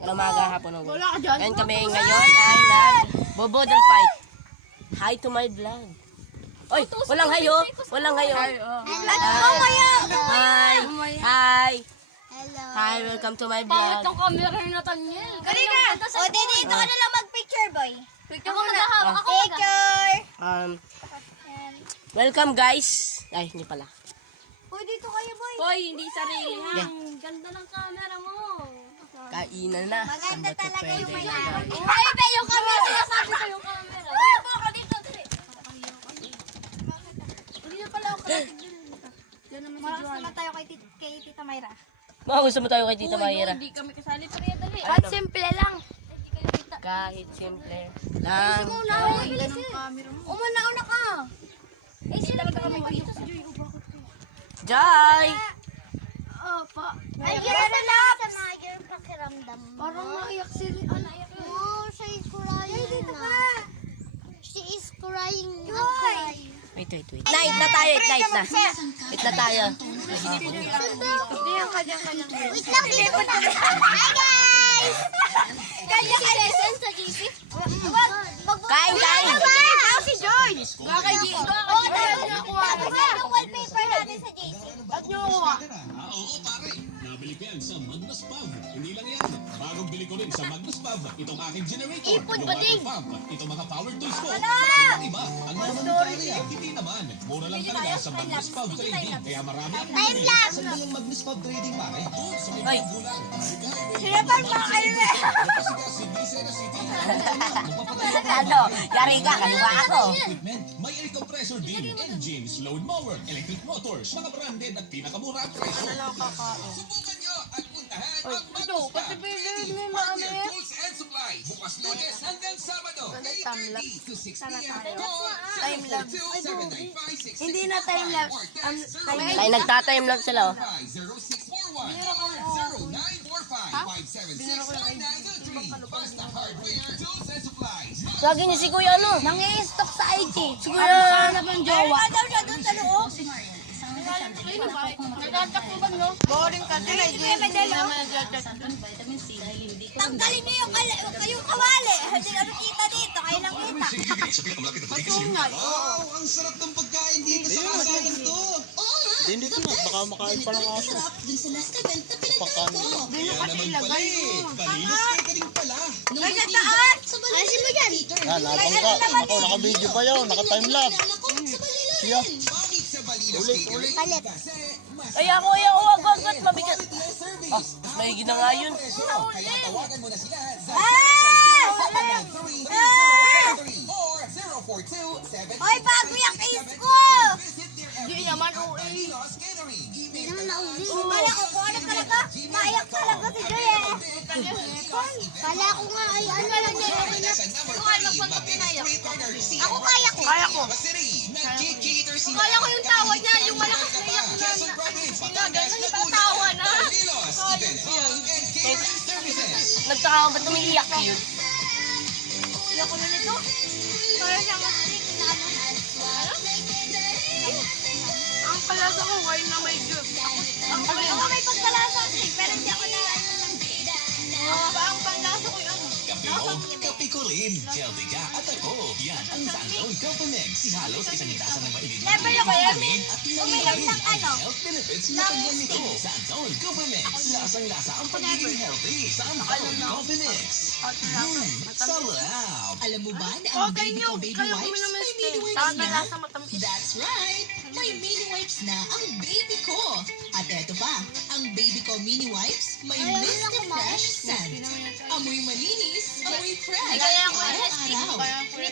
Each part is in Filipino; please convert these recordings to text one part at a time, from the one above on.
umaga, hapon, o gabi. Ngayon kami ngayon ay nag-bobodal fight. Hi to my vlog. Oy, walang hayo. Walang hayo. Hi. Hi. Hello. Hi, welcome to my Bakit vlog. ang camera ni Nathaniel? Karina! O, dito ka na lang mag-picture, boy. Picture ko maghahawak ako. Picture! Welcome guys. Ay, hindi pala. O, dito kayo, boy. Hoy, hindi sarili ha. Ganda ng camera mo. Kainan na. Maganda Saan ba ito talaga yung pwede? may Ay, be, yung camera. Sinasabi ko yung camera. Ay, baka dito. Hindi na pala ako kalatig yun. Yan naman si Maras Joanna. naman tayo kay Tita Mayra. Mga gusto mo tayo kay Tita Mayra? Hindi kami kasali pa rin. Dali. Ano? Simple lang. Kahit simple lang. Ay, camera mo. Umuna ka. Eh, sila talaga kami dito. Jai! Opo. Ay, gano'n lang! Sa yung pakiramdam mo. Parang naiyak si naiyak mo. Oo, she is crying. Dito ka! She is crying. Cry. Wait. Night na tayo, night na. Night na tayo. Diyan ka. Wait lang, dito ka na. Hi, guys! Kanya si Lesson sa GC? Kain! Ikaw si Joy! Baka GC. Oo, tayo nakuha. Yung wallpaper natin sa JC. Ba't nyo kuha? Oo pare, nabili ko yan sa Magnus Pub. Hindi lang yan, bagong bili ko rin sa Magnus Pub itong aking generator. Ipon yung ba din? Pub, itong mga power tools ko. Ang iba, ang naman pare yan, hindi naman. Mura lang talaga sa Magnus Pub Trading. Kaya marami ang Time lapse. Saan ba yung Magnus Pub Trading pare? Doon sa may Ay. gulang. Sila pa mga kayo na. Ano? Yari ka, kaliwa ako. Equipment, may air compressor din, engines, load mower, electric motors, mga branded at pinakamura ang presyo. Subukan nyo at puntahan ang Magnus Pub. Partner Tools and Supplies. Bukas Lunes hanggang Sabado. 8:30 to 6 p.m. Call 042-795-6365 Hindi na time lapse. Ay, nagtatime lang sila, oh. 0641-0945-5769-03. Basta Hardware Tools and Supplies. Tawagin niyo si Kuya ano? Nang-i-stock sa IG. Siguro. Ano bang jowa? Daw siya doon sa loob. Nagtatakbuhan no? Boring kasi. Kuya Madelo. Tanggalin niyo yung kawali. Hindi na kita dito. Kayo lang kita. Wow, ang sarap ng pagkain dito sa kasalang to. Hindi ko na, baka makain pa ng aso. Pagkain ko. Kaya naman pala eh. Malinis ka rin pala. Ay, sa taas. Alisin mo yan. Yan, nabangka. Ako, naka-video pa yun, naka-timelapse. Siya. Bakit sa Balinos Catering? Palit. Ay, ako, wag, mabigat. Ah, mas maigi na nga yun. Kaya tawagan mo na sila sa Ah! 0933 or 042-795-6365. Oy, bago yung case ko. Visit their Hindi FB naman at OA. Balinos Catering. Hindi naman nauli. Kala ko kung ano talaga. Maiyak talaga si Joy eh. Kala ko nga ay ano lang niya. Sa number 3, Mabilis Street Corner. Ako kaya ko. Kaya ko. City, nag-cater sila. Kaya ko yung tawa niya, yung malakas na iyak na. Quezon Province, Ganun Batangas, yung Laguna, tatawa na. Balilos, Event Hall and Catering Services. Nagtaka ako, ba't umiiyak yun? Iyak ko na nito. Para siya mas-stick na ano. Ang kalasa ko, wine na may juice. Ako may pagkalasa stick pero hindi ako na ano lang. Ang panlasa ko yung ano. Kape mo, kape ko rin. Healthy ka at ako. Yan ang Sanzone Copamix. Halos isang itasan ng mainit na Never ako yan. at Uminom ng ano. health benefits na kanya nito. Sanzone Copamix. Lasang-lasa ang pagiging healthy. Sanzone Copamix. Sarap. Alam mo ba na ang baby ko baby Kayo wipes kuminom may ng mini wipes Ang na? lasa matamis. That's right! May mini wipes na ang baby ko. At eto pa, ang baby ko mini wipes may Ayaw Mr. nilang kumain. Fresh scent. Amoy malinis, amoy fresh. Kaya ako Araw-araw.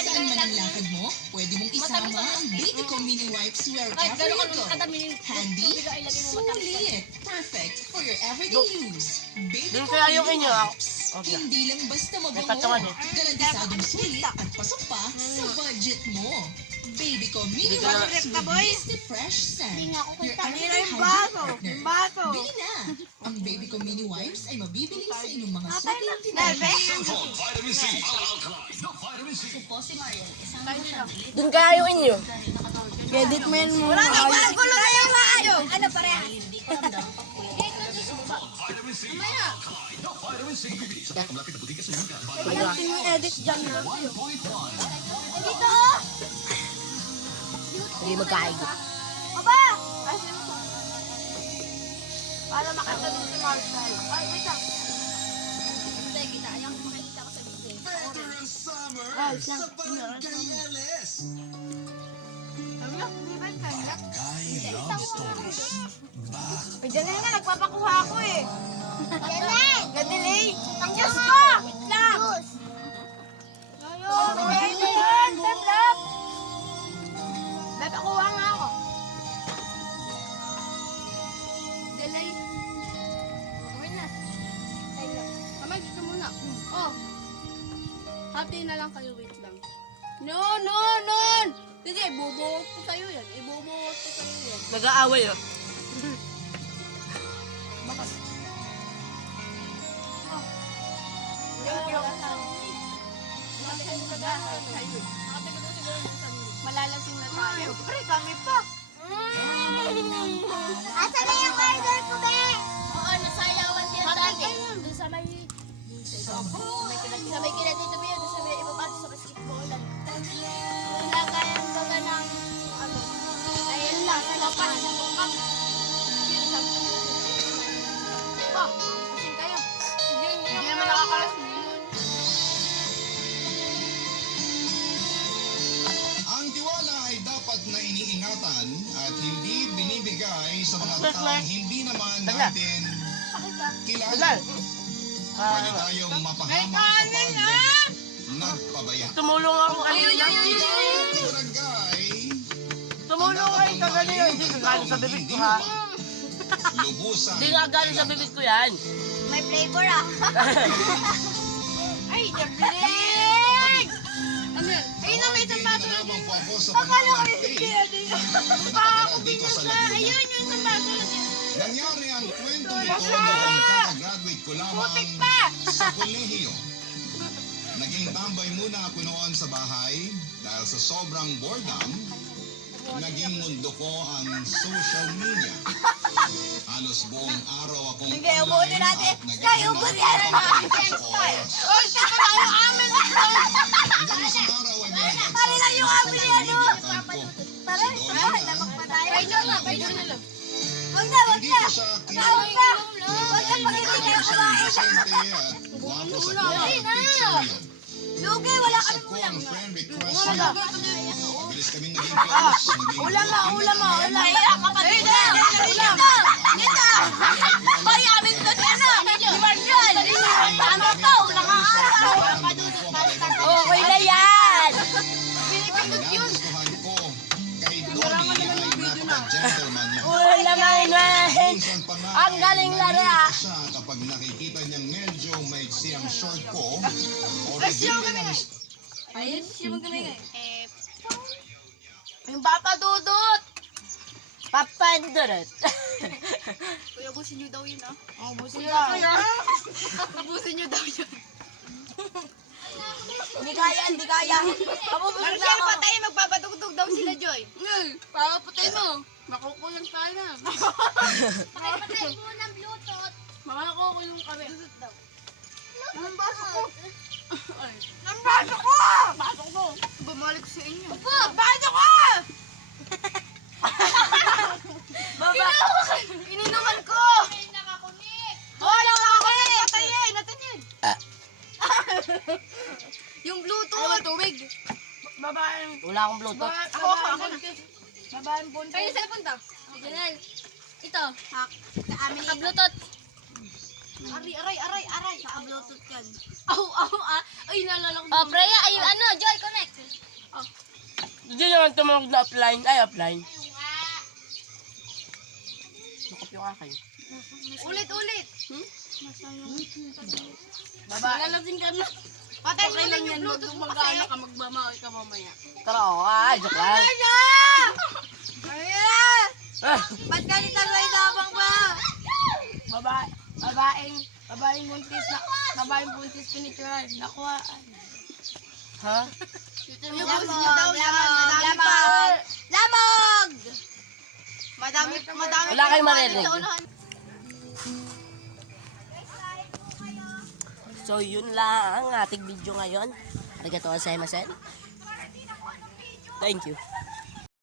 Saan man ang lakad mo, pwede mong isama ang baby ko mini wipes Kahit wherever gano'n you go. ka kadami. Handy, Ilagay mo matamis. sulit, perfect for your everyday use. Baby Doon ko kaya mini yung inyo, ah. wipes. Okay. Hindi lang basta May mabango, patungan eh. garantisadong sulit at pasok pa sa budget mo. Baby ko mini Hindi ka na- wipes with Mr. Fresh scent. Hindi nga ako Your kita. everyday Yung hygiene baso. partner. Yung baso. Bili na! Ang Baby ko mini wipes ay mabibili sa inyong mga Atay super lang tindahan. Vitamin C. Alkaline. No vitamin C. Doon kaya yung inyo. Edit mo yan mo. Wala na, walang gulo na yung ano. Ano parehas? Vitamin C. edit dyan. Dito oh! Hindi magkaigo. Aba! Para makita din si Marcel. Ay, wait lang. Hindi kita. Ayaw ko makikita ko sa video. Diyan nga, nagpapakuha ako eh. Diyan Gadelay. Ang Diyos ko! Wait lang. Ayun na yan. Tatlap. Nagpakuha nga ako. Delay. Gawin na. Mamay, dito muna. Oh. Hati na lang kayo. Wait lang. No. Sige, ibubuhos ko sa'yo yan. Nag-aaway oh. Malalasing na tayo. Siyempre, kami pa. Asa na yung order ko, be? Oo, nasayawan din dati. Doon sa may... Sa may kinatito mo yun. Doon sa may ibabado sa basketballan. Wala kayang gawa ng ano. Ayun lang, sa lapas. Oh, kasing kayo. Hindi naman nakakalasing yun. Ang tiwala ay dapat na iniingatan at hindi binibigay sa mga taong hindi naman natin kilala. Pwede tayong mapahamak kapag nagpabaya. Tumulong ako kanina. Barangay, Tumulong kayo kanina. Hindi ka galing sa bibig ko ha. lubusan. Hindi nga galing sa bibig ko yan. May flavor ah. Ay, Jabling! Ano yan? Ayun ang may isang baso na dyan. Akala ko yung dito sa Laguna. Ayun yung isang baso na dyan. Nangyari ang kwento nito noong kakagraduate ko lamang sa kolehiyo. Naging tambay muna ako noon sa bahay dahil sa sobrang boredom, naging mundo ko ang social media. Halos buong araw akong Sige, ubuhin natin. Sky, ubuhin natin. Oh, siya ka tayo amin! hanggang isang araw ay may Kali lang yung amin ano. Tara, lamang pa tayo. Pwede na lang. Wag na. Hindi ko siya Tawag na. Wag na pag hindi kayo kumain. presente at guwapo sa picture niya. Lugi, wala Sa kami ko ulam. ang friend request niya. Mabilis kaming naging close. Ulam mo. Naiyak ka pa dito. Ulam. Dito. Hoy, amin to ano. Di Marshall. Ano to? Nakaaraw. Okay na yan. Nagustuhan ko kay Donnie ay napaka-gentleman niya. Wala naman. Minsan pa nga Ang galing ay laro, nalilito siya kapag nakikita niyang medyo maiksi ang short ko o revealing ang Ayun, siya magkamingay. Yung Papa Dudut. Papandurot. Kuya, ubusin niyo daw yun, ah. Ubusin na. Ubusin niyo daw yun. Hindi kaya. Pabubusin na ako. patay, magpapadugtog daw sila, Joy. Para patay mo. Makukulang sana. Pakipatay mo ng Bluetooth. Makakukulong kami. daw. Ang baso ko. Ay, Ang baso ko. pasok ko. Bumalik sa inyo. Baso ko. Baba. Ininuman ko. Wala ka ako. Patayin, natin yan. Yung Bluetooth. Tubig. Babaeng. Wala akong bluetooth. Ako. Babaeng punta. Kayo sa punta. Janel. Ito. Sa amin Sa Bluetooth. Aray. Sa Bluetooth yan. Ay, nalala ko. Oh, Freya, ay ano, Joy, connect. Hindi naman tumawag na offline. Ay, offline. Nakop yung akin. Ulit. Baba. Nalasing ka na. Patay mo lang yung Bluetooth mo kasi. Mag-ano ka, magbamawi ka mamaya. Tara, joke lang. Ayan! Ah, Ba't ganit ang may dabang ba? Babaeng buntis pinicturean. Nakuha. ha? Lamog! Madami. Wala kayong maririnig. So, yun lang ang ating video ngayon. Arigatou gozaimasen. Thank you.